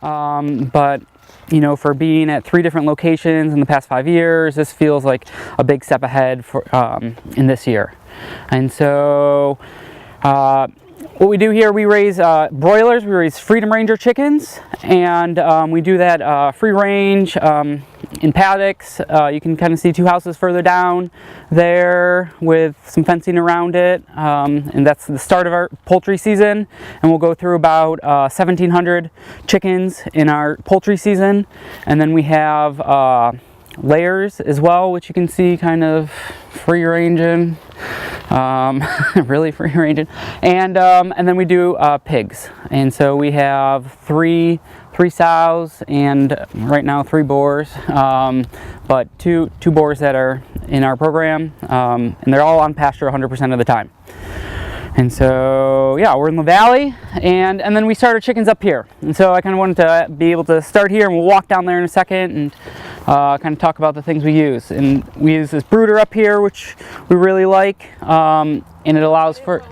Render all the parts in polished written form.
but you know, for being at 3 different locations in the past 5 years, this feels like a big step ahead for in this year. And so what we do here, we raise broilers, we raise Freedom Ranger chickens, and we do that free range in paddocks. You can kind of see 2 houses further down there with some fencing around it, and that's the start of our poultry season, and we'll go through about 1,700 chickens in our poultry season. And then we have layers as well, which you can see kind of free ranging, really free ranging, and then we do pigs. And so we have three sows and right now 3 boars, but two boars that are in our program, and they're all on pasture 100% of the time. And so yeah, we're in the valley, and then we start our chickens up here. And so I kind of wanted to be able to start here, and we'll walk down there in a second and kind of talk about the things we use. And we use this brooder up here, which we really like, and it allows for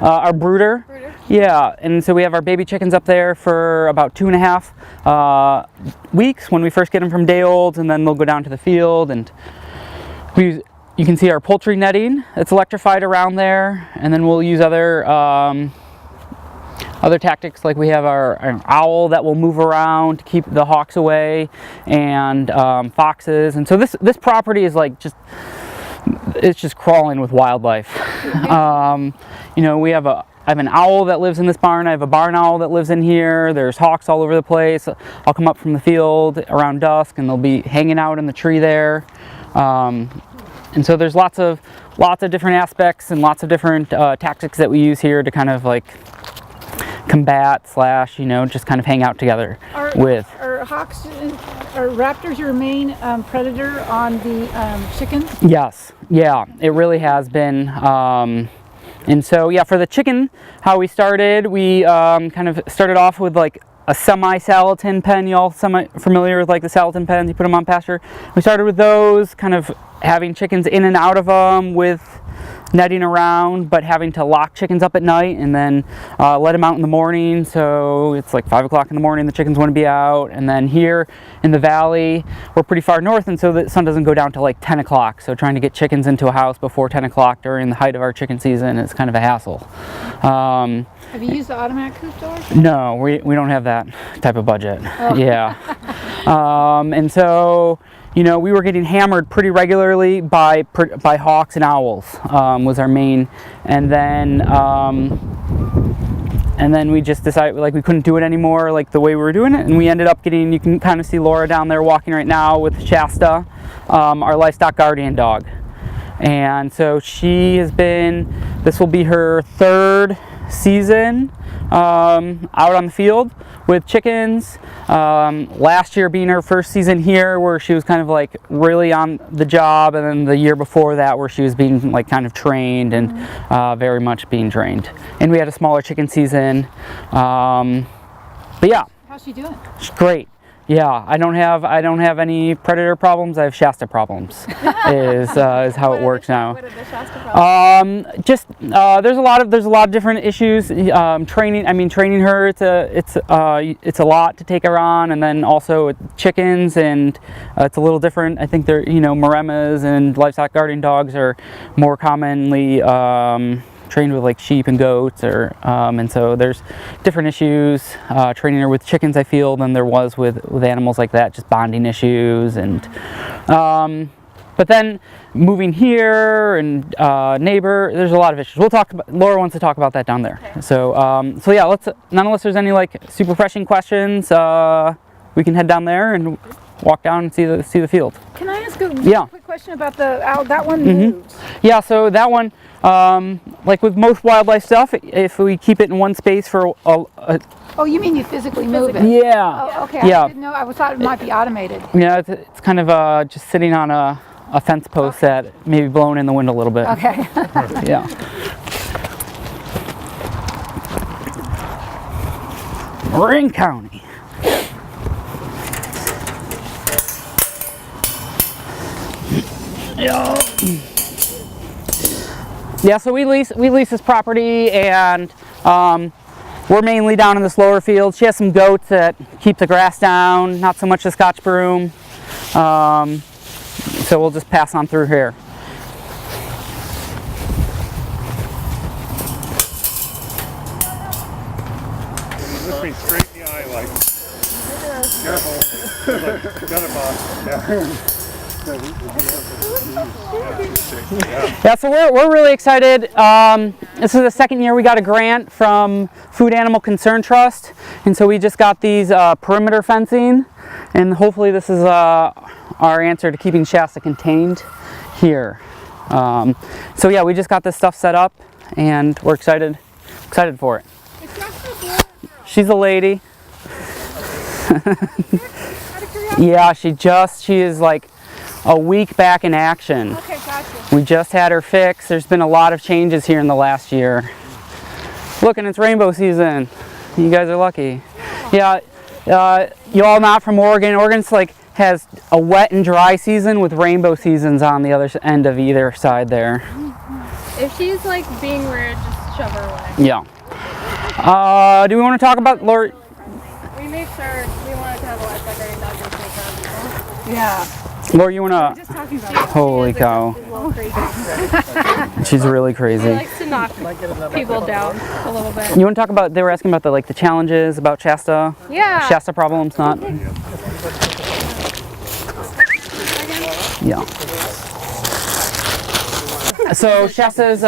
our brooder. Yeah, and so we have our baby chickens up there for about 2.5 weeks when we first get them from day olds, and then they'll go down to the field. And you can see our poultry netting that's electrified around there, and then we'll use other tactics, like we have our owl that will move around to keep the hawks away, and foxes. And so this property is like it's just crawling with wildlife. You know, I have an owl that lives in this barn. I have a barn owl that lives in here. There's hawks all over the place. I'll come up from the field around dusk, and they'll be hanging out in the tree there. And so there's lots of different aspects and lots of different tactics that we use here to kind of like combat / you know, just kind of hang out together. Are hawks or raptors your main predator on the chickens? Yes, yeah, it really has been. And so yeah, for the chicken, how we started, we kind of started off with like a semi-salatin pen. You all familiar with like the salatin pens? You put them on pasture. We started with those, kind of having chickens in and out of them with netting around, but having to lock chickens up at night and then let them out in the morning. So it's like 5 o'clock in the morning, the chickens want to be out. And then here in the valley, we're pretty far north, and so the sun doesn't go down till like 10 o'clock. So trying to get chickens into a house before 10 o'clock during the height of our chicken season is kind of a hassle. Have you used the automatic coop doors? No, we don't have that type of budget. Oh. Yeah. And so, you know, we were getting hammered pretty regularly by hawks and owls, was our main. And then we just decided like we couldn't do it anymore like the way we were doing it, and we ended up getting, you can kind of see Laura down there walking right now with Shasta, our livestock guardian dog. And so she has been, this will be her 3rd season out on the field with chickens. Last year being her 1st season here, where she was kind of like really on the job, and then the year before that where she was being like kind of trained and very much being trained. And we had a smaller chicken season, but yeah. How's she doing? She's great. Yeah, I don't have any predator problems. I have Shasta problems. is how it works now. What are the Shasta problems? There's a lot of different issues. Training her. It's a lot to take her on, and then also with chickens, and it's a little different. I think they're, you know, Maremas and livestock guardian dogs are more commonly trained with like sheep and goats, or and so there's different issues training her with chickens, I feel, than there was with animals like that, just bonding issues. And but then moving here and neighbor, there's a lot of issues. We'll talk about, Laura wants to talk about that down there. Okay. So yeah, let's, not unless there's any like super pressing questions, we can head down there and walk down and see the field. Can I ask a quick question about the owl? That one moves. Yeah, so that one, like with most wildlife stuff, if we keep it in one space for Oh, you mean you physically move it? Yeah. Oh, okay. Yeah. I didn't know. I thought it might be automated. Yeah, it's kind of just sitting on a fence post that maybe blowing in the wind a little bit. Okay. Yeah. Benton County. Yeah, so we lease this property, and we're mainly down in this lower field. She has some goats that keep the grass down, not so much the Scotch broom. So we'll just pass on through here. Look me straight in the eye like, careful. Got it, boss. Yeah, so we're really excited. This is the second year we got a grant from Food Animal Concern Trust, and so we just got these perimeter fencing, and hopefully this is our answer to keeping Shasta contained here. So yeah, we just got this stuff set up, and we're excited for it. She's a lady. Yeah, she is like a week back in action. Okay, gotcha. We just had her fixed. There's been a lot of changes here in the last year. Look, and it's rainbow season. You guys are lucky. Yeah, you all not from Oregon. Oregon's like has a wet and dry season with rainbow seasons on the other end of either side there. If she's like being weird, just shove her away. Yeah. Do we want to talk about Lori? We make sure we wanted to have a livestock guardian dog just take her. Yeah. Lori, you want to? Just talking about it. Holy cow. She's a little crazy. She's really She crazy. likes to knock people down a little bit. You want to talk about? They were asking about the challenges about Shasta. Yeah. Shasta problems, not. Yeah. So Shasta's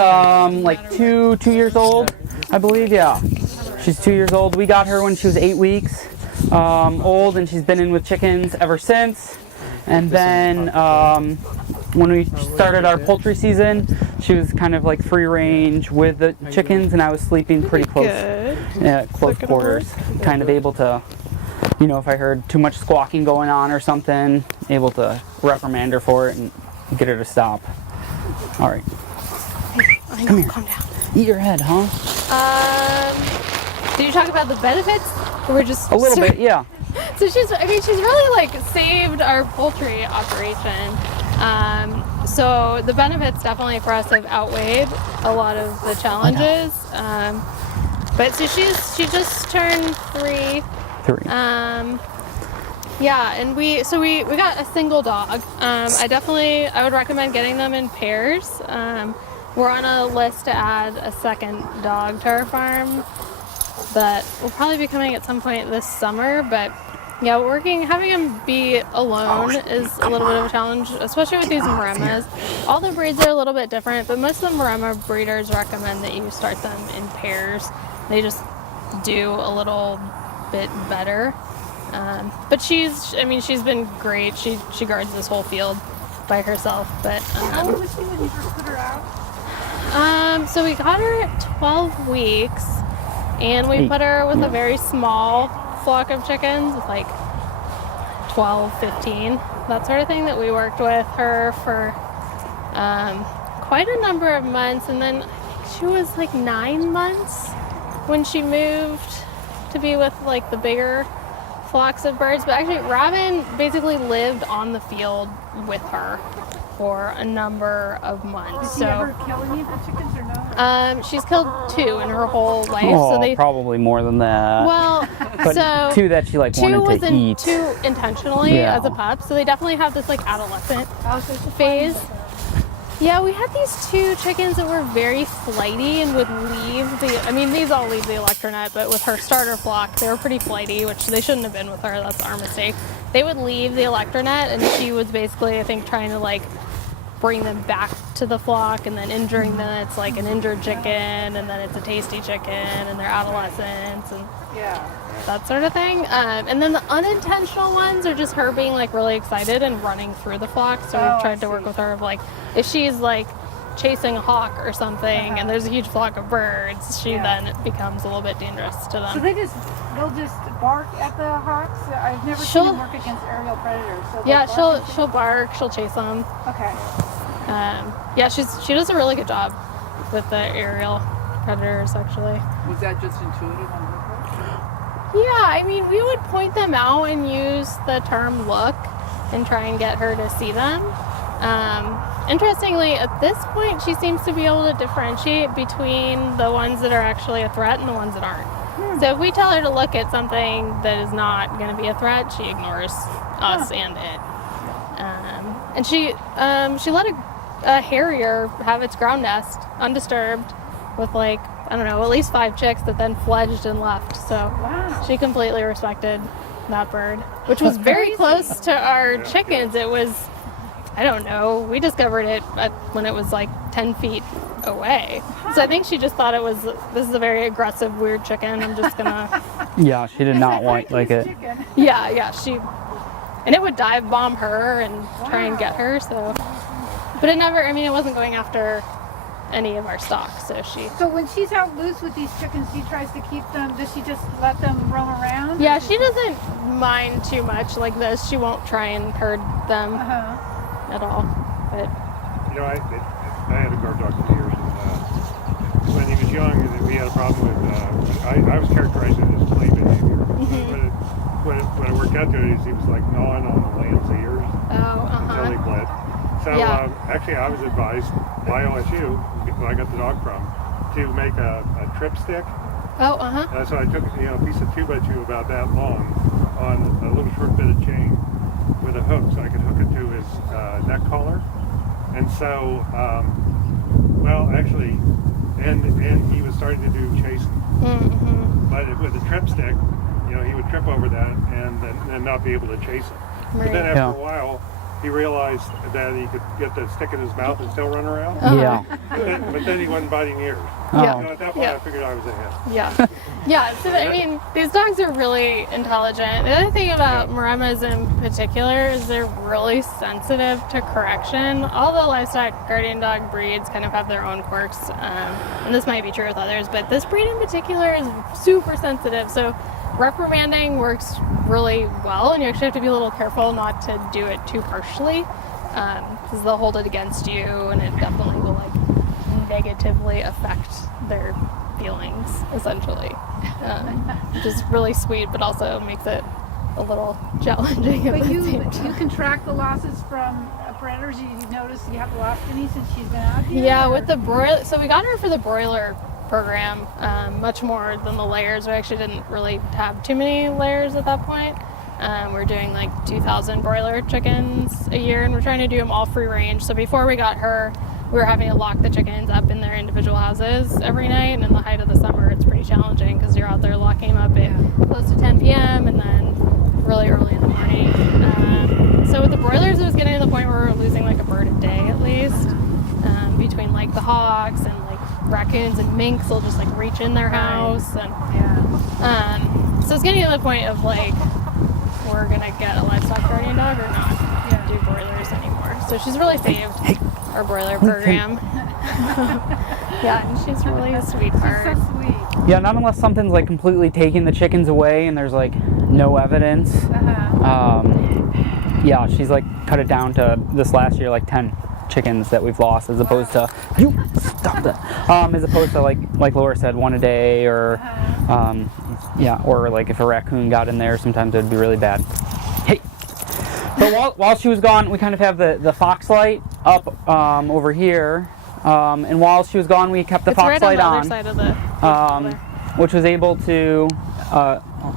like two years old, I believe. Yeah, she's 2 years old. We got her when she was 8 weeks old, and she's been in with chickens ever since. And then when we started our poultry season, she was kind of like free range with the chickens, and I was sleeping pretty close quarters, kind of able to, if I heard too much squawking going on or something, able to reprimand her for it and get her to stop. All right. Come here. Calm down. Eat your head, huh? Did you talk about the benefits? Or we're just A little bit, yeah. So she's really like saved our poultry operation. So the benefits definitely for us have outweighed a lot of the challenges. But so she just turned 3. Yeah, and we got a single dog. I would recommend getting them in pairs. We're on a list to add a second dog to our farm that will probably be coming at some point this summer. But yeah, having him be alone is a little bit of a challenge, especially with these Maremas. All the breeds are a little bit different, but most of the Maremma breeders recommend that you start them in pairs. They just do a little bit better. But she's been great. She guards this whole field by herself. But How old was she when you first put her out? so we got her at 12 weeks, and we put her with a very small flock of chickens, with like 12, 15, that sort of thing, that we worked with her for quite a number of months. And then I think she was like 9 months when she moved to be with like the bigger flocks of birds. But actually Robin basically lived on the field with her for a number of months. Did she ever kill any of the chickens or no? She's killed 2 in her whole life. Oh, so they probably more than that. well, but so 2 that she like wanted to eat. 2 intentionally Yeah. as a pup. So they definitely have this like adolescent Oh, so she phase. Yeah, we had these 2 chickens that were very flighty and would leave these all leave the electronet, but with her starter flock, they were pretty flighty, which they shouldn't have been with her. That's our mistake. They would leave the electronet, and she was basically, I think, trying to like bring them back to the flock, and then injuring them. It's like an injured chicken, and then it's a tasty chicken, and they're adolescents, and that sort of thing. And then the unintentional ones are just her being like really excited and running through the flock. So we've tried to work with her of like, if she's like chasing a hawk or something and there's a huge flock of birds, she then becomes a little bit dangerous to them. So they'll just bark at the hawks? I've never seen them work against aerial predators. So Yeah, she'll bark, she'll chase them. Okay. Yeah, she does a really good job with the aerial predators, actually. Was that just intuitive on her part? Yeah, I mean, we would point them out and use the term look and try and get her to see them. Interestingly, at this point, she seems to be able to differentiate between the ones that are actually a threat and the ones that aren't. So if we tell her to look at something that is not going to be a threat, she ignores us and it. And she let a harrier have its ground nest undisturbed with like, I don't know, at least 5 chicks that then fledged and left. So Wow. she completely respected that bird, which was very close to our chickens. It was, I don't know, we discovered it when it was like 10 feet away. So I think she just thought this is a very aggressive, weird chicken. I'm just gonna, Yeah, she did not like it. Chicken. yeah, and it would dive bomb her and try and get her, so. But it wasn't going after any of our stock, so she. So when she's out loose with these chickens, she tries to keep them, does she just let them roam around? Yeah, she doesn't mind too much like this. She won't try and herd them at all, but. You know, I had a guard dog for years, and when he was young, we had a problem with. I was characterizing it as play behavior. When it worked out to it, he was like gnawing on the lamb's ears until he bled. So actually, I was advised by OSU, where I got the dog from, to make a trip stick. So I took a piece of 2x2 about that long on a little short bit of chain with a hook, so I could hook it to his neck collar. And so, and he was starting to do chasing. But with the trip stick, he would trip over that and then not be able to chase it. But then after a while, he realized that he could get the stick in his mouth and still run around. Yeah. But then he wasn't biting ears. At that point, I figured I was ahead. So these dogs are really intelligent. The other thing about Maremas in particular is they're really sensitive to correction. All the livestock guardian dog breeds kind of have their own quirks, and this might be true with others, but this breed in particular is super sensitive. So reprimanding works really well, and you actually have to be a little careful not to do it too harshly, because they'll hold it against you, and it definitely will negatively affect their feelings, essentially, which is really sweet, but also makes it a little challenging. But you can track the losses from predators. You notice you haven't lost any since she's been out here? Yeah, with the broiler. So we got her for the broiler program, much more than the layers. We actually didn't really have too many layers at that point. We're doing like 2,000 broiler chickens a year, and we're trying to do them all free range. So before we got her, we were having to lock the chickens up in their individual houses every night, and in the height of the summer, it's pretty challenging because you're out there locking them up at close to 10 p.m. and then really early in the morning. So with the broilers, it was getting to the point where we were losing like a bird a day at least, between like the hawks and like raccoons and minks will just like reach in their house, and so it's getting to the point of like, we're gonna get a livestock guardian dog or not do broilers anymore. So she's really saved our broiler program. And she's really a sweetheart. So sweet. Yeah, not unless something's like completely taking the chickens away and there's like no evidence. Yeah, she's like cut it down to this last year like 10 chickens that we've lost, as opposed to as opposed to like Laura said, 1 a day, or or like if a raccoon got in there, sometimes it would be really bad. Hey, but while she was gone, we kind of have the Foxlight up over here, and while she was gone, we kept the Foxlight right on on, the other side of the which was able to.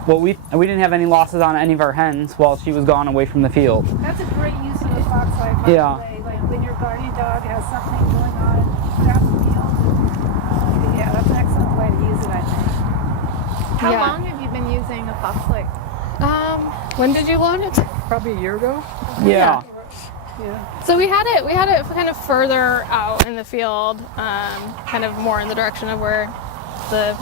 We didn't have any losses on any of our hens while she was gone away from the field. That's a great use of the Foxlight, by the way. Like when your guardian dog has something going on throughout the field. That's an excellent way to use it, I think. How long have you been using a Foxlight? When did you load it? Probably a year ago. Yeah. So we had it kind of further out in the field, kind of more in the direction of where the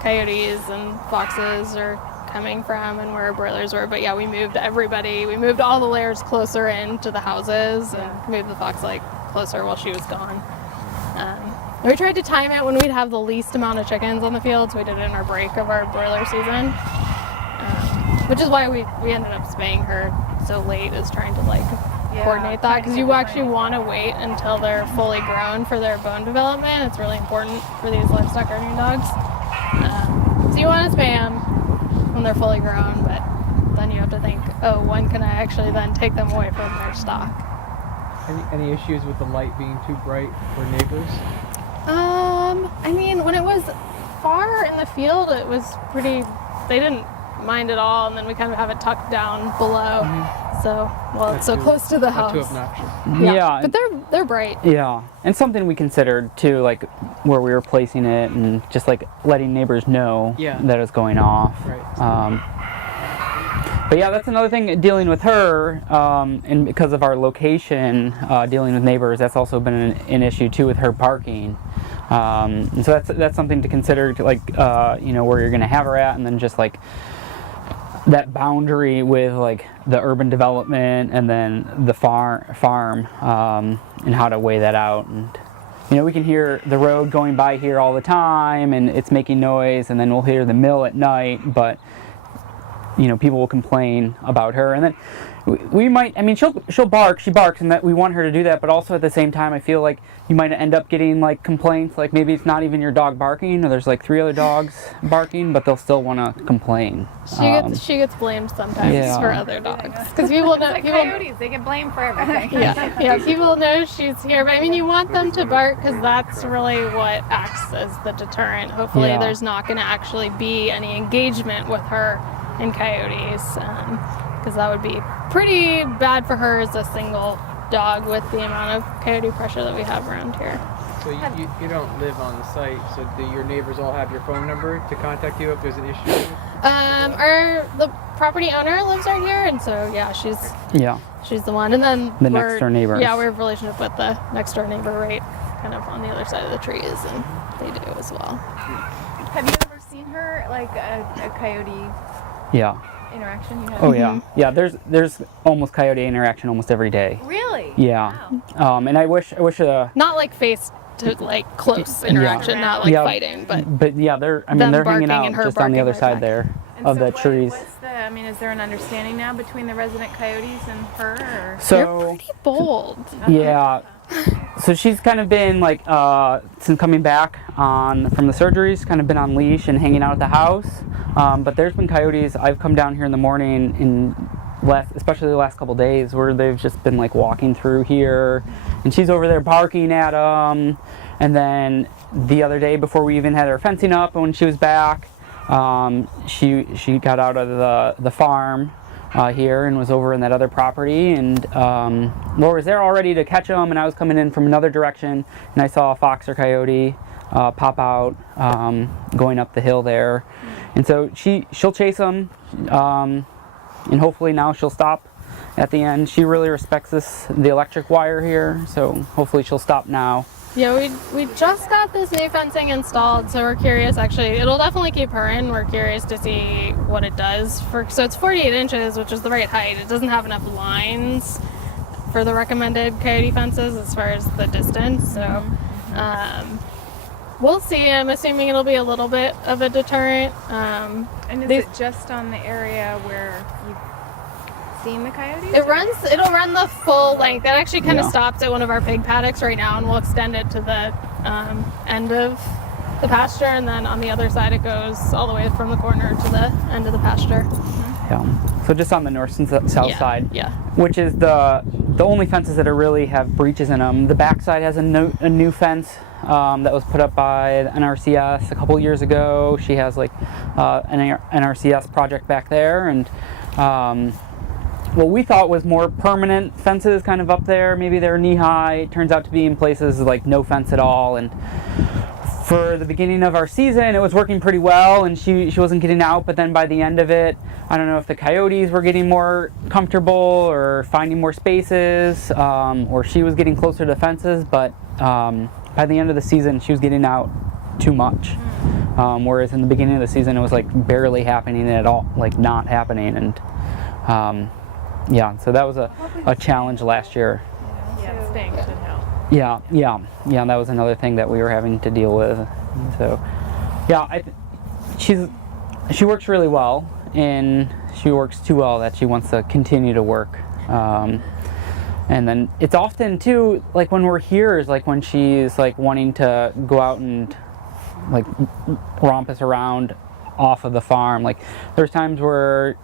coyotes and foxes are coming from and where our broilers were. But we moved all the layers closer into the houses and moved the Foxlight closer while she was gone. We tried to time it when we'd have the least amount of chickens on the field, so we did it in our break of our broiler season, which is why we ended up spaying her so late, is trying to coordinate that, because you actually want to wait until they're fully grown for their bone development. It's really important for these livestock guardian dogs. So you want to spay them when they're fully grown, but then you have to think, when can I actually then take them away from their stock? Any issues with the light being too bright for neighbors? When it was far in the field, it was pretty, they didn't mind at all, and then we kind of have it tucked down below. So, well, it's so close to the Not too house. obnoxious. Yeah. But they're bright. Yeah, and something we considered too, like where we were placing it, and just like letting neighbors know Yeah. that it's going off. Right. But yeah, that's another thing dealing with her, and because of our location, dealing with neighbors, that's also been an issue too with her barking. And so that's something to consider, to, like you know, where you're going to have her at, and then just like that boundary with like the urban development and then the farm, and how to weigh that out. And you know, we can hear the road going by here all the time, and it's making noise, and then we'll hear the mill at night, but you know, people will complain about her, and then we might, I mean, she'll bark, she barks, and that we want her to do that, but also at the same time, I feel like you might end up getting like complaints, like maybe it's not even your dog barking, or there's like 3 other dogs barking, but they'll still want to complain. She gets blamed sometimes Yeah. for other dogs, because people know, Coyotes, they get blamed for everything. yeah, people know she's here, but I mean, you want them to bark because that's really what acts as the deterrent. Hopefully, Yeah. there's not going to actually be any engagement with her and coyotes, because that would be pretty bad for her as a single dog with the amount of coyote pressure that we have around here. So you don't live on the site, so do your neighbors all have your phone number to contact you if there's an issue? The property owner lives right here, and so yeah, she's the one. And then The next door neighbors. Yeah, we have a relationship with the next door neighbor, right, kind of on the other side of the trees, and they do as well. Have you ever seen her, like a coyote Yeah. interaction? You have? Oh yeah. Yeah. There's almost coyote interaction almost every day. Really? Yeah. Wow. And I wish. Not like face to like close interaction, not like fighting, but yeah, they're them hanging barking out and her just on the barking other right side back. there And of so the trees. What's the? I mean, is there an understanding now between the resident coyotes and her? Or? they're So pretty bold. yeah. So she's kind of been like since coming back from the surgeries, kind of been on leash and hanging out at the house. But there's been coyotes. I've come down here in the morning especially the last couple days, where they've just been like walking through here, and she's over there barking at them. And then the other day, before we even had her fencing up, and when she was back, she got out of the farm here and was over in that other property, and Laura was there already to catch them, and I was coming in from another direction, and I saw a fox or coyote pop out going up the hill there, and so she'll chase them, and hopefully now she'll stop at the end. She really respects the electric wire here, so hopefully she'll stop now. Yeah, we just got this new fencing installed, so we're curious. Actually, it'll definitely keep her in. We're curious to see what it does so it's 48 inches, which is the right height. It doesn't have enough lines for the recommended coyote fences as far as the distance. So we'll see. I'm assuming it'll be a little bit of a deterrent. And is it just on the area where you've seen the coyotes? It'll run the full length. It actually kind of Yeah. stops at one of our pig paddocks right now, and we'll extend it to the end of the pasture, and then on the other side it goes all the way from the corner to the end of the pasture. Yeah. So just on the north and south side. Yeah. Which is the only fences that really have breaches in them. The back side has a new fence that was put up by the NRCS a couple years ago. She has like an NRCS project back there, and what we thought was more permanent fences kind of up there. Maybe they're knee high. It turns out to be in places like no fence at all. And for the beginning of our season, it was working pretty well, and she wasn't getting out. But then by the end of it, I don't know if the coyotes were getting more comfortable or finding more spaces, or she was getting closer to fences. But by the end of the season, she was getting out too much. Whereas in the beginning of the season, it was like barely happening at all, like not happening. And yeah, so that was a challenge last year. Yeah, staying should help. Yeah, that was another thing that we were having to deal with. So, yeah, she works really well, and she works too well that she wants to continue to work. And then it's often too, like when we're here, is like when she's like wanting to go out and like romp us around off of the farm. Like there's times where,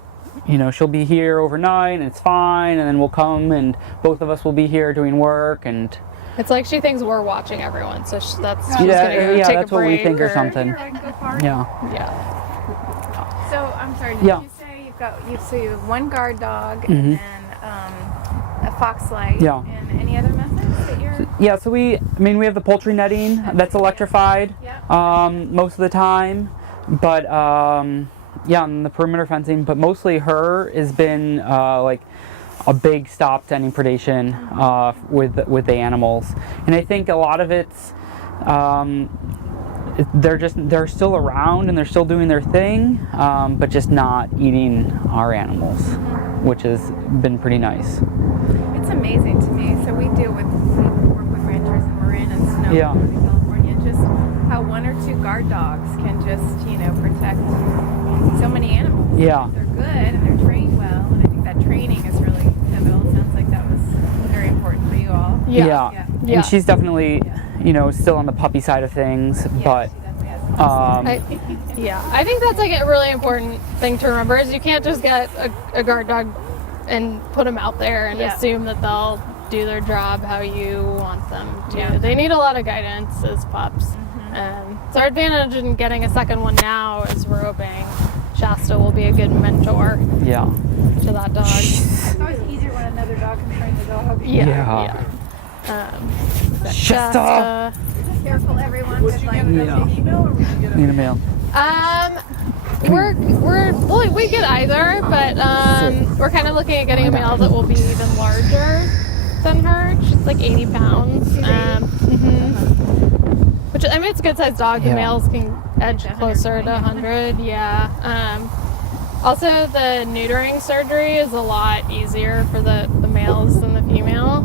you know, she'll be here overnight and it's fine, and then we'll come and both of us will be here doing work, and It's like she thinks we're watching everyone, so she's Yeah, gonna go take that's a what we break think or something. Here, I can go park. Yeah. Yeah. So I'm sorry. Did Yeah. you say you have one guard dog Mhm. and then a Foxlight? Yeah. And any other methods that you're? Yeah, so we have the poultry netting that's electrified most of the time, but yeah, and the perimeter fencing, but mostly her has been like a big stop to any predation with the animals, and I think a lot of it's they're still around and they're still doing their thing, but just not eating our animals, which has been pretty nice. It's amazing to me. So we work with ranchers in Marin and Snow, Yeah. in California. Just how one or two guard dogs can just protect so many animals. Yeah. They're good and they're trained well, and I think that training is really pivotal. It sounds like that was very important for you all. Yeah. Yeah. And she's definitely, still on the puppy side of things, but She definitely has I think that's like a really important thing to remember is you can't just get a guard dog and put them out there and assume that they'll do their job how you want them to. Yeah. They need a lot of guidance as pups. So our advantage in getting a second one now is we're hoping Shasta will be a good mentor yeah. to that dog. It's always easier when another dog can train the dog. Yeah. But Shasta! Careful, everyone. Would you get an email or would you get a... Need a mail. We get either, but we're kind of looking at getting a male that will be even larger than her. She's like 80 pounds. Which, I mean, it's a good sized dog. The Yeah. males can edge closer to 100. Yeah. Also, the neutering surgery is a lot easier for the males than the female.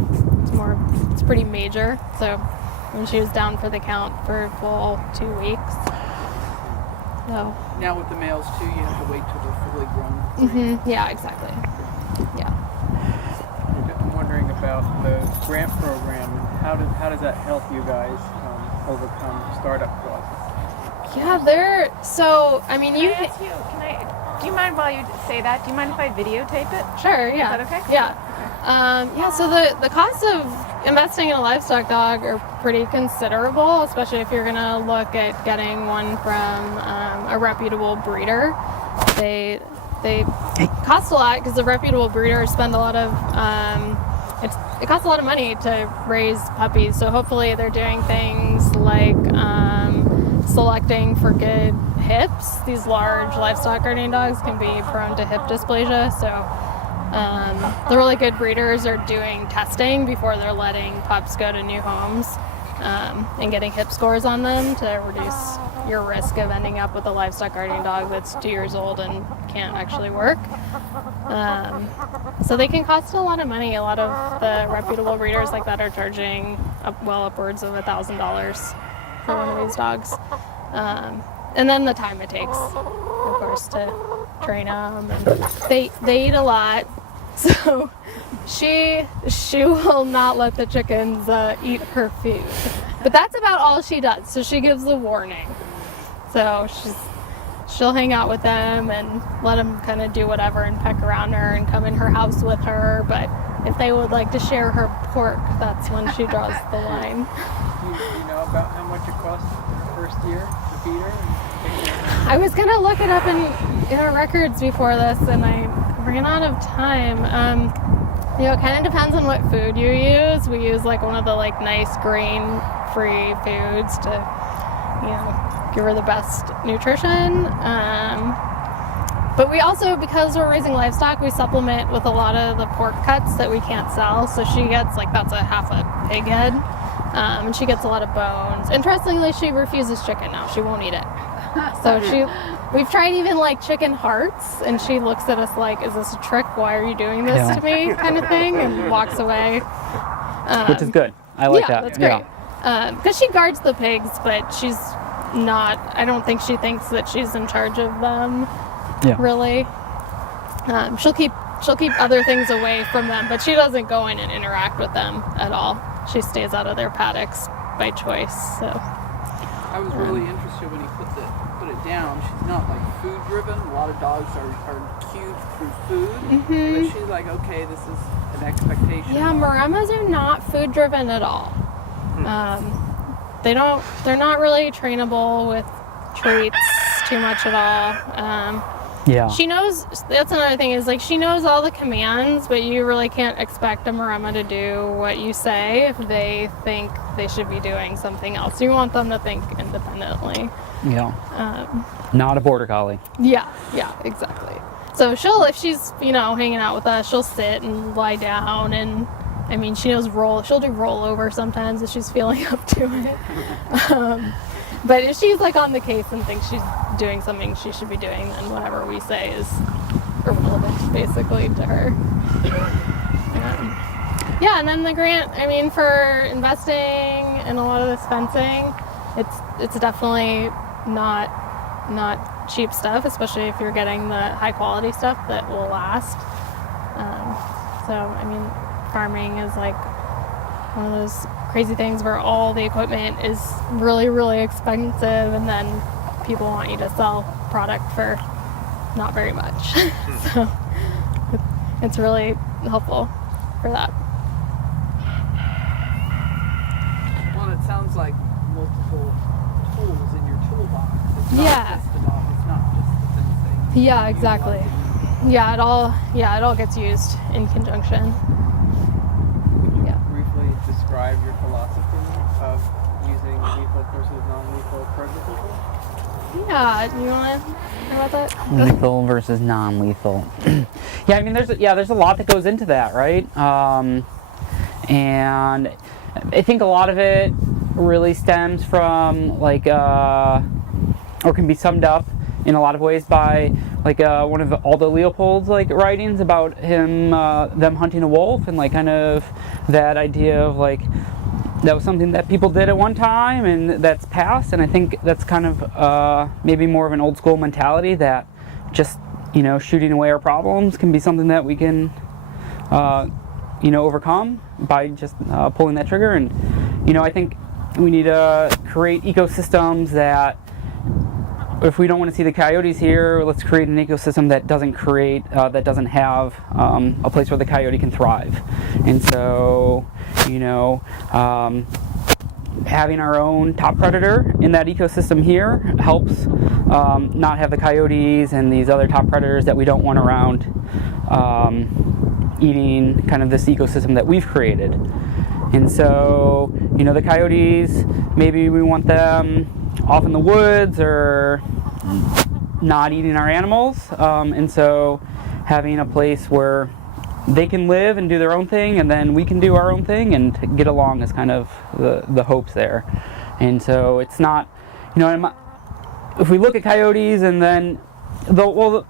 It's pretty major. So, when she was down for the count for a full 2 weeks. So. Now with the males too, you have to wait till they're fully grown. Yeah, exactly. Yeah. I'm wondering about the grant program. How does that help you guys overcome startup costs? Yeah, so, I mean, Can I ask you, do you mind while you say that, do you mind if I videotape it? Sure, yeah. Is that okay? Yeah. So the costs of investing in a livestock dog are pretty considerable, especially if you're going to look at getting one from a reputable breeder. They cost a lot because the reputable breeders spend a lot of it costs a lot of money to raise puppies. So hopefully they're doing things like selecting for good hips. These large livestock guardian dogs can be prone to hip dysplasia. So the really good breeders are doing testing before they're letting pups go to new homes and getting hip scores on them to reduce your risk of ending up with a livestock guardian dog that's 2 years old and can't actually work. So they can cost a lot of money. A lot of the reputable breeders like that are charging upwards of $1,000 for one of these dogs. And then the time it takes, of course, to train them. And they eat a lot, so she will not let the chickens eat her food. But that's about all she does. So she gives the warning. So she'll hang out with them and let them kind of do whatever and peck around her and come in her house with her. But if they would like to share her pork, that's when she draws the line. Do you know about how much it costs the first year to feed her? I was gonna look it up in our records before this, and I ran out of time. It kind of depends on what food you use. We use like one of the nice grain-free foods to, give her the best nutrition. But we also, because we're raising livestock, we supplement with a lot of the pork cuts that we can't sell. So she gets that's a half a pig head, and she gets a lot of bones. Interestingly, she refuses chicken now. She won't eat it. So we've tried even chicken hearts, and she looks at us like, "Is this a trick? Why are you doing this to me?" kind of thing, and walks away. Which is good. I like that. That's great. Because she guards the pigs, but she's not. I don't think she thinks that she's in charge of them. Yeah. Really. She'll keep other things away from them, but she doesn't go in and interact with them at all. She stays out of their paddocks by choice. So. I was really interested when he put it down. She's not food driven. A lot of dogs are cued through food. But she's like, okay, this is an expectation. Yeah, Maramas are not food driven at all. They're not really trainable with treats too much at all. Yeah. She knows, that's another thing, is like she knows all the commands, but you really can't expect a Maremma to do what you say if they think they should be doing something else. You want them to think independently. Yeah. Not a border collie. Yeah, exactly. So if she's, hanging out with us, she'll sit and lie down, and I mean, she knows she'll do rollover sometimes if she's feeling up to it. But if she's like on the case and thinks she's doing something she should be doing, then whatever we say is irrelevant basically to her. Yeah, and then the grant, I mean, for investing in a lot of this fencing, it's definitely not cheap stuff, especially if you're getting the high quality stuff that will last. So, I mean, farming is like one of those crazy things where all the equipment is really, really expensive, and then people want you to sell product for not very much. So it's really helpful for that. Well, it sounds like multiple tools in your toolbox. It's not Yeah. just the dog. It's not just the fencing. Yeah, exactly. Yeah, it all gets used in conjunction. Could you Yeah. briefly describe your philosophy of using lethal versus non-lethal approach to people? Yeah, do you want to talk about that? Lethal versus non-lethal. Yeah, I mean, there's a lot that goes into that, right? And I think a lot of it really stems from like, or can be summed up in a lot of ways by like one of Aldo Leopold's like writings about him, them hunting a wolf, and like kind of that idea of like that was something that people did at one time and that's passed, and I think that's kind of maybe more of an old school mentality that just shooting away our problems can be something that we can overcome by just pulling that trigger. And I think we need to create ecosystems that, if we don't want to see the coyotes here, let's create an ecosystem that doesn't have a place where the coyote can thrive. And so, having our own top predator in that ecosystem here helps not have the coyotes and these other top predators that we don't want around eating kind of this ecosystem that we've created. And so, the coyotes, maybe we want them off in the woods or not eating our animals, and so having a place where they can live and do their own thing, and then we can do our own thing and get along is kind of the hopes there. And so it's not, if we look at coyotes and then the whole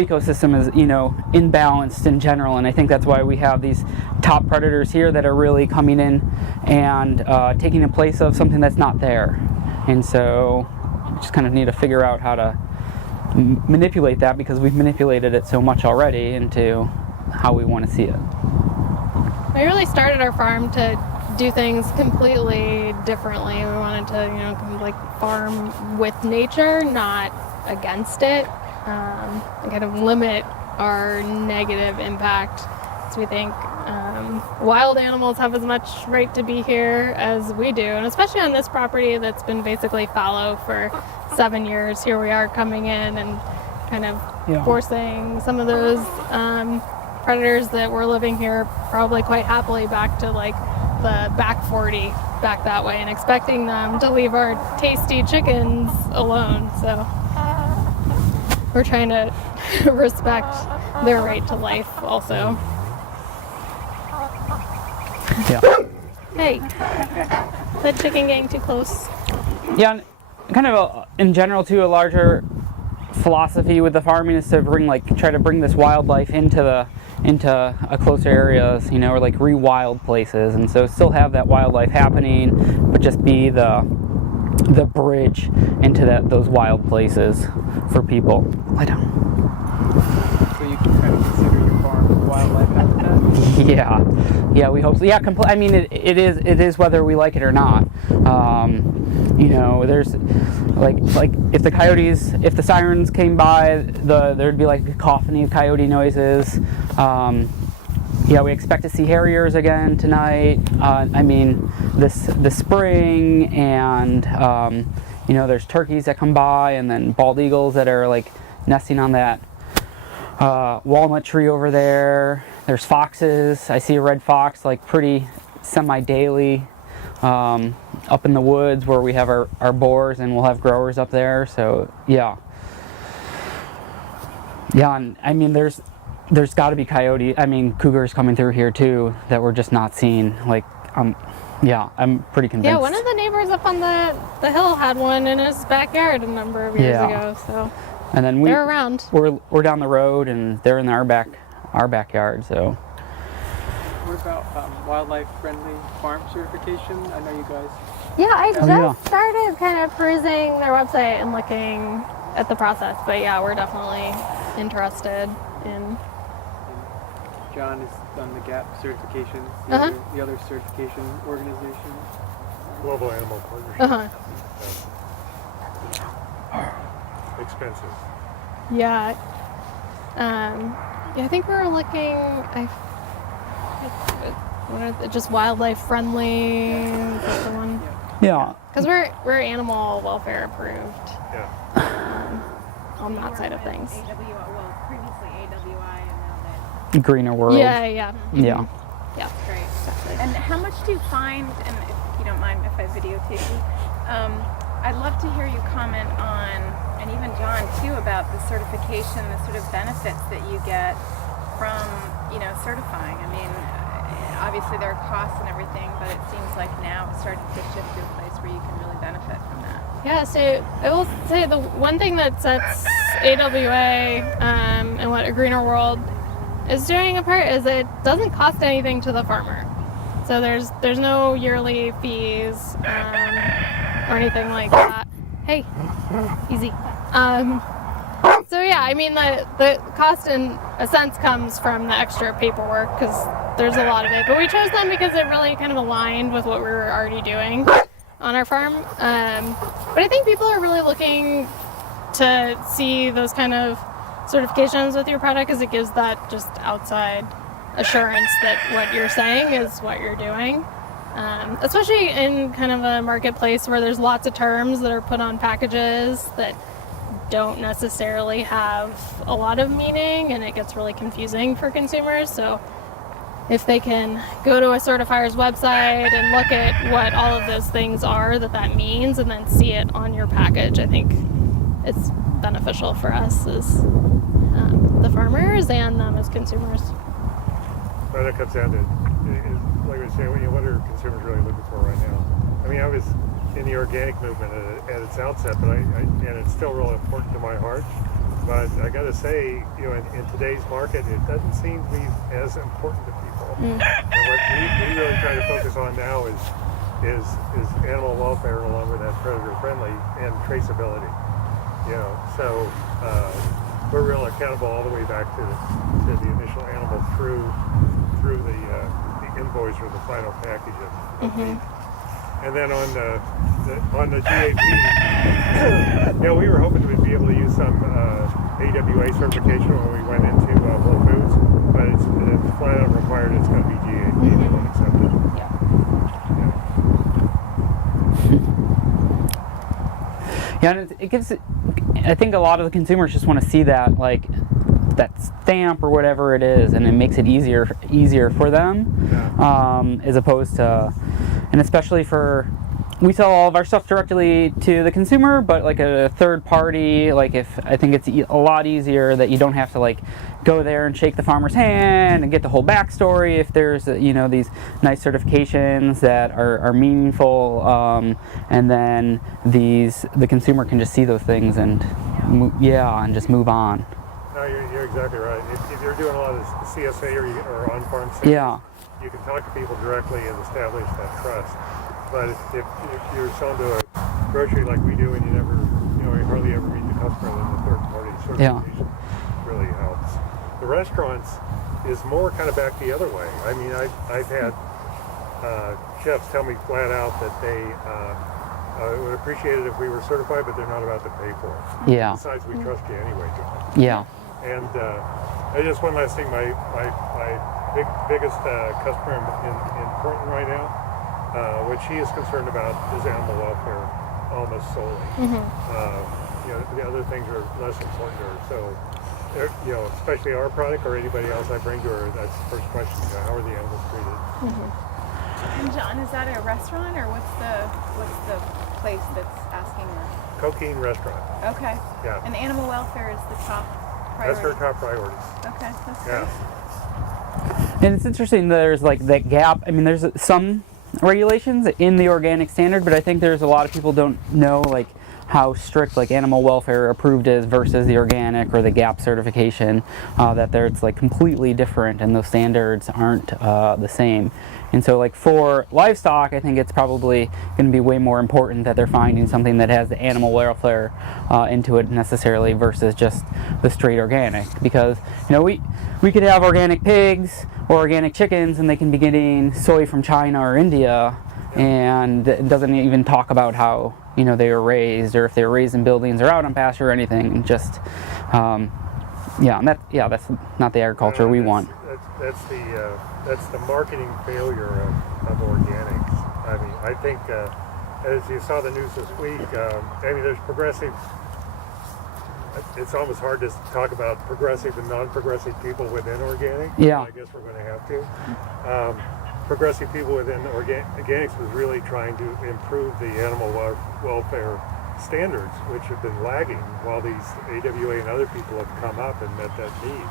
ecosystem is imbalanced in general, and I think that's why we have these top predators here that are really coming in and taking the place of something that's not there. And so we just kind of need to figure out how to manipulate that, because we've manipulated it so much already into how we want to see it. We really started our farm to do things completely differently. We wanted to, farm with nature, not against it, and kind of limit our negative impact. So we think wild animals have as much right to be here as we do, and especially on this property that's been basically fallow for 7 years. Here we are coming in and kind of forcing some of those predators that were living here probably quite happily back to like the back 40 back that way, and expecting them to leave our tasty chickens alone. So we're trying to respect their right to life also. Yeah. Hey, the chicken getting too close. Yeah, and kind of in general too, a larger philosophy with the farming is to try to bring this wildlife into closer areas, or like rewild places, and so still have that wildlife happening, but just be the bridge into those wild places for people. Lie down. So you can kind of consider your farm a wildlife habitat? Yeah, we hope so. Yeah, I mean, it is whether we like it or not. There's like if the sirens came by, there'd be like a cacophony of coyote noises. yeah, we expect to see harriers again tonight. I mean, the spring, and you know, there's turkeys that come by, and then bald eagles that are like nesting on that walnut tree over there. There's foxes. I see a red fox like pretty semi-daily up in the woods where we have our boars, and we'll have growers up there. So yeah, and I mean, there's got to be cougars coming through here too that we're just not seeing. Like, yeah, I'm pretty convinced. Yeah, one of the neighbors up on the hill had one in his backyard a number of years ago. So, and then they're around. We're down the road, and they're in our backyard. So. What about wildlife friendly farm certification? I know you guys. Yeah, I just started kind of perusing their website and looking at the process. But yeah, we're definitely interested in. John has done the GAP certification, the other certification organization. Global Animal Partnership. Expensive. Yeah. I think we were looking. What are they, just wildlife friendly? Is that the one? Yeah. Because we're animal welfare approved. Yeah. On that side of things. Previously AWI and now that. Greener world. Yeah. Yeah. Yeah. Great. And how much do you find, and if you don't mind if I videotape you, I'd love to hear you comment on, and even John too, about the certification, the sort of benefits that you get from, certifying. I mean, obviously there are costs and everything, but it seems like now it's starting to shift to a place where you can really benefit from that. Yeah, so I will say the one thing that sets AWA and what A Greener World is doing apart is it doesn't cost anything to the farmer. So there's no yearly fees or anything like that. Hey, easy. So yeah, I mean the cost in a sense comes from the extra paperwork because there's a lot of it. But we chose them because it really kind of aligned with what we were already doing on our farm. But I think people are really looking to see those kind of certifications with your product because it gives that just outside assurance that what you're saying is what you're doing. Especially in kind of a marketplace where there's lots of terms that are put on packages that don't necessarily have a lot of meaning, and it gets really confusing for consumers. So if they can go to a certifier's website and look at what all of those things are that means and then see it on your package, I think it's beneficial for us as the farmers and them as consumers. Well, that comes down to, like we say, what are consumers really looking for right now? I mean, I was in the organic movement at its outset, but and it's still really important to my heart. But I got to say, in today's market, it doesn't seem to be as important to people. And what we really try to focus on now is animal welfare along with that predator friendly and traceability. So we're real accountable all the way back to the initial animal through the invoice or the final package of meat. And then on the GAP, we were hoping to be able to use some AWA certification when we went into Whole Foods, but it's flat out required. It's going to be GAP. They won't accept it. Yeah, and it gives. I think a lot of the consumers just want to see that, like, that stamp or whatever it is, and it makes it easier for them, as opposed to, and especially for, we sell all of our stuff directly to the consumer, but like a third party, like I think it's a lot easier that you don't have to like go there and shake the farmer's hand and get the whole backstory if there's these nice certifications that are meaningful, and then the consumer can just see those things and just move on. No, you're exactly right. If you're doing a lot of CSA or on-farm sales, you can talk to people directly and establish that trust. But if you're selling to a grocery like we do, and you hardly ever meet the customer, then the third-party certification really helps. The restaurants is more kind of back the other way. I mean, I've had chefs tell me flat out that they would appreciate it if we were certified, but they're not about to pay for it. Yeah. Besides, we trust you anyway, John. Yeah. And just one last thing, my biggest customer in Portland right now. What she is concerned about is animal welfare almost solely. The other things are less important to her. So, especially our product or anybody else I bring to her, that's the first question. How are the animals treated? And John, is that a restaurant or what's the place that's asking that? Cocaine restaurant. Okay. Yeah. And animal welfare is the top priority. That's her top priority. Okay, that's Yeah. great. And it's interesting that there's like that gap. I mean, there's some regulations in the organic standard, but I think there's a lot of people don't know like how strict like animal welfare approved is versus the organic or the GAP certification, that it's like completely different and those standards aren't the same. And so like for livestock, I think it's probably going to be way more important that they're finding something that has the animal welfare into it necessarily versus just the straight organic, because we could have organic pigs or organic chickens and they can be getting soy from China or India, and it doesn't even talk about how they were raised or if they were raised in buildings or out on pasture or anything. And just that's not the agriculture we want. That's the marketing failure of organics. I mean, I think as you saw the news this week, there's progressive. It's almost hard to talk about progressive and non-progressive people within organic. Yeah. I guess we're going to have to. Progressive people within organics was really trying to improve the animal welfare standards, which have been lagging while these AWA and other people have come up and met that need.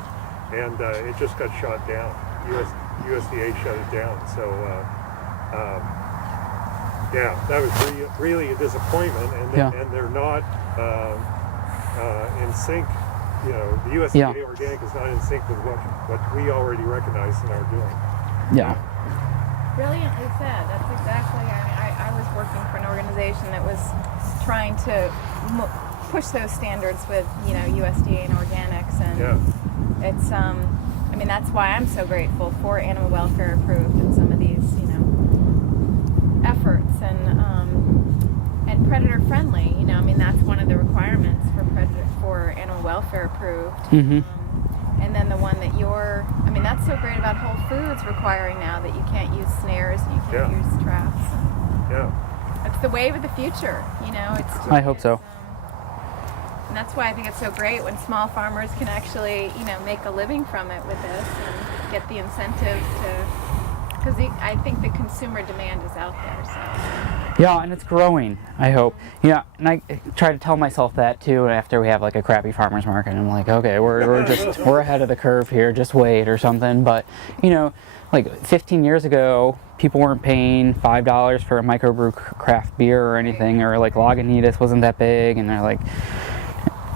And it just got shot down. USDA shut it down. So, that was really a disappointment. And they're not in sync. The USDA organic is not in sync with what we already recognize and are doing. Yeah. Brilliantly said. That's exactly. I was working for an organization that was trying to push those standards with USDA and organics, and it's that's why I'm so grateful for animal welfare approved and some of these efforts, and predator friendly. That's one of the requirements for animal welfare approved. Mm-hmm. And then the one that that's so great about Whole Foods requiring now that you can't use snares and you can't use traps. It's the wave of the future, I hope so. And that's why I think it's so great when small farmers can actually, make a living from it with this and get the incentive to, because I think the consumer demand is out there, so. Yeah, and it's growing, I hope. And I try to tell myself that too after we have like a crappy farmer's market. I'm like, okay, we're ahead of the curve here, just wait or something. But, like 15 years ago, people weren't paying $5 for a microbrew craft beer or anything, or like Lagunitas wasn't that big, and they're like,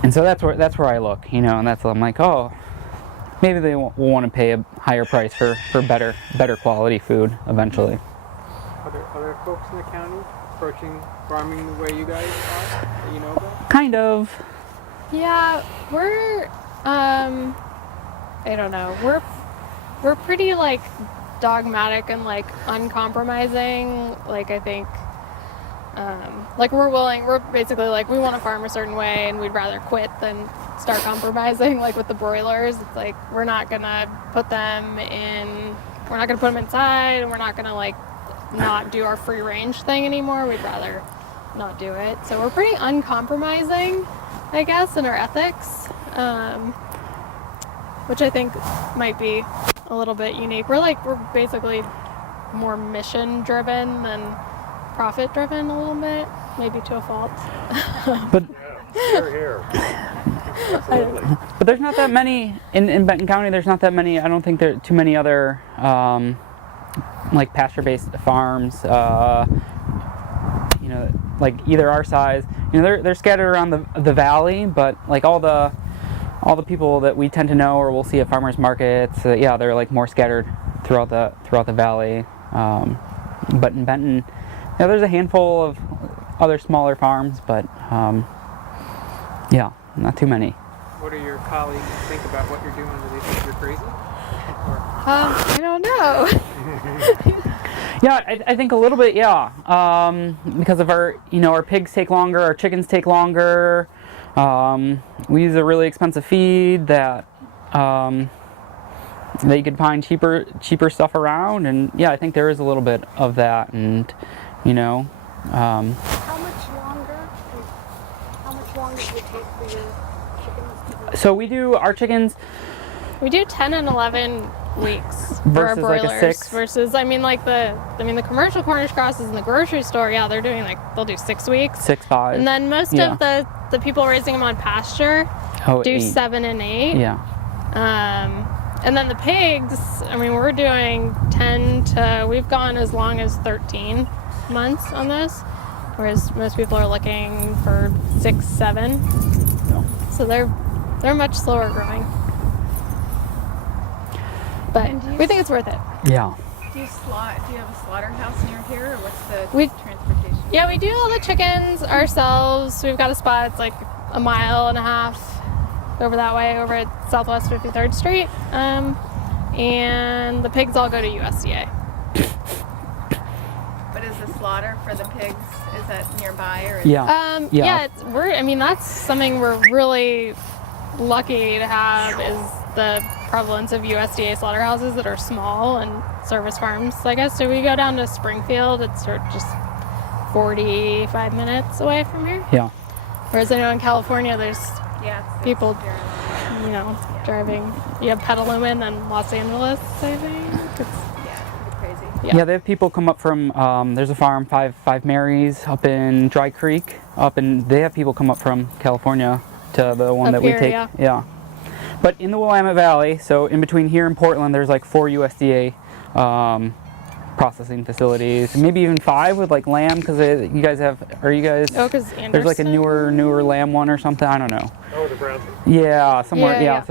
and so that's where I look, and I'm like, oh, maybe they will want to pay a higher price for better quality food eventually. Are there folks in the county approaching farming the way you guys are that you know about? Kind of. Yeah, we're I don't know. We're pretty like dogmatic and like uncompromising. Like I think like we're basically like we want to farm a certain way and we'd rather quit than start compromising. Like with the broilers, it's like we're not gonna put them inside, and we're not gonna like not do our free range thing anymore. We'd rather not do it. So we're pretty uncompromising, I guess, in our ethics, which I think might be a little bit unique. We're basically more mission driven than profit driven a little bit, maybe to a fault. But Here. Absolutely. But there's not that many in Benton County. There's not that many. I don't think there are too many other like pasture-based farms. Like either our size. They're scattered around the valley, but like all the people that we tend to know or we'll see at farmers markets, they're like more scattered throughout the valley. But in Benton, there's a handful of other smaller farms, but not too many. What do your colleagues think about what you're doing? Do they think you're crazy? I don't know. Yeah, I think a little bit, because of our pigs take longer, our chickens take longer. We use a really expensive feed that, that you could find cheaper stuff around, and yeah, I think there is a little bit of that, and you know. How much longer does it take for your chickens to So we do our chickens. We do 10 and 11 weeks for our Versus, like, a broilers. 6? Versus, I mean, the commercial Cornish crosses in the grocery store, yeah, they're doing they'll do 6 weeks. 6, 5. And then most Yeah. of the people raising them on pasture do 8. 7 and 8. Yeah. And then the pigs, I mean, we're doing 10 to, we've gone as long as 13 months on this, whereas most people are looking for 6, 7. No. So they're much slower growing. But we think it's worth it. Yeah. Do you have a slaughterhouse near here, or what's the We- transportation? Yeah, we do all the chickens ourselves. We've got a spot, it's like a mile and a half over that way, over at Southwest 53rd Street. And the pigs all go to USDA. But is the slaughter for the pigs, is that nearby, or is Yeah. Yeah, that's something we're really lucky to have, is the prevalence of USDA slaughterhouses that are small and service farms, I guess. So we go down to Springfield, it's sort of just 45 minutes away from here. Yeah. Whereas I know in California there's yeah, it's people, very long. driving. You have Petaluma and then Los Angeles, I think. Yeah, it's crazy. Yeah. Yeah, they have people come up from, there's a farm, Five Marys, up in Dry Creek, they have people come up from California to the one Up that we here, Oh, take. yeah. But in the Willamette Valley, so in between here and Portland, there's like 4 USDA processing facilities, maybe even 5 with like lamb, because you guys have, Oh, because there's like a newer lamb one or something, I don't know. Oh, the brown thing. Yeah, somewhere, Yeah, yeah. yeah.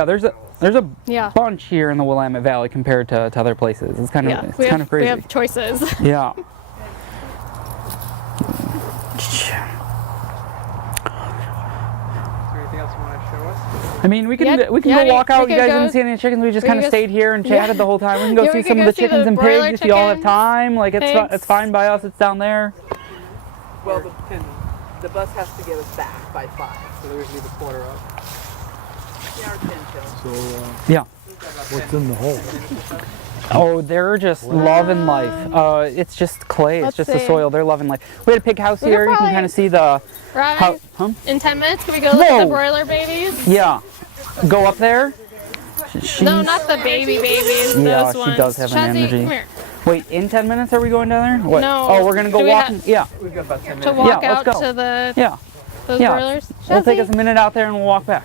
So there's a Yeah. bunch here in the Willamette Valley compared to other places. It's kind of, Yeah, it's kind of crazy. we have choices. Yeah. Is there anything else you want to show us? I mean, we can Yeah, go yeah, walk we out. could You guys go- didn't see any chickens. We just we kind of could go- stayed here and chatted the whole time. We can go Yeah, see we some could of go the see chickens the and broiler pigs if y'all have chickens, time. Like it's pigs. fine by us. It's down there. Well, the bus has to get us back by 5. So there's leave a quarter up. Yeah, or 10 till. So, Yeah. what's in the hole? Oh, they're just loving life. It's just clay. It's Let's just the see. soil. They're loving life. We had a pig house We could here. You can probably- kind of see the Right? how. Huh? In 10 minutes, can we go look at Whoa. the broiler babies? Yeah. Go up there. She's, No, not the baby babies. Yeah, those she ones. does have an Chazzy, energy. come here. Wait, in 10 minutes are we going down there? What? No. Oh, we're gonna go Do we walking. have- Yeah. We've got about 10 To minutes. walk Yeah, let's out go. to the Yeah. those Yeah. broilers. It'll take Chazzy. us a minute out there and we'll walk back.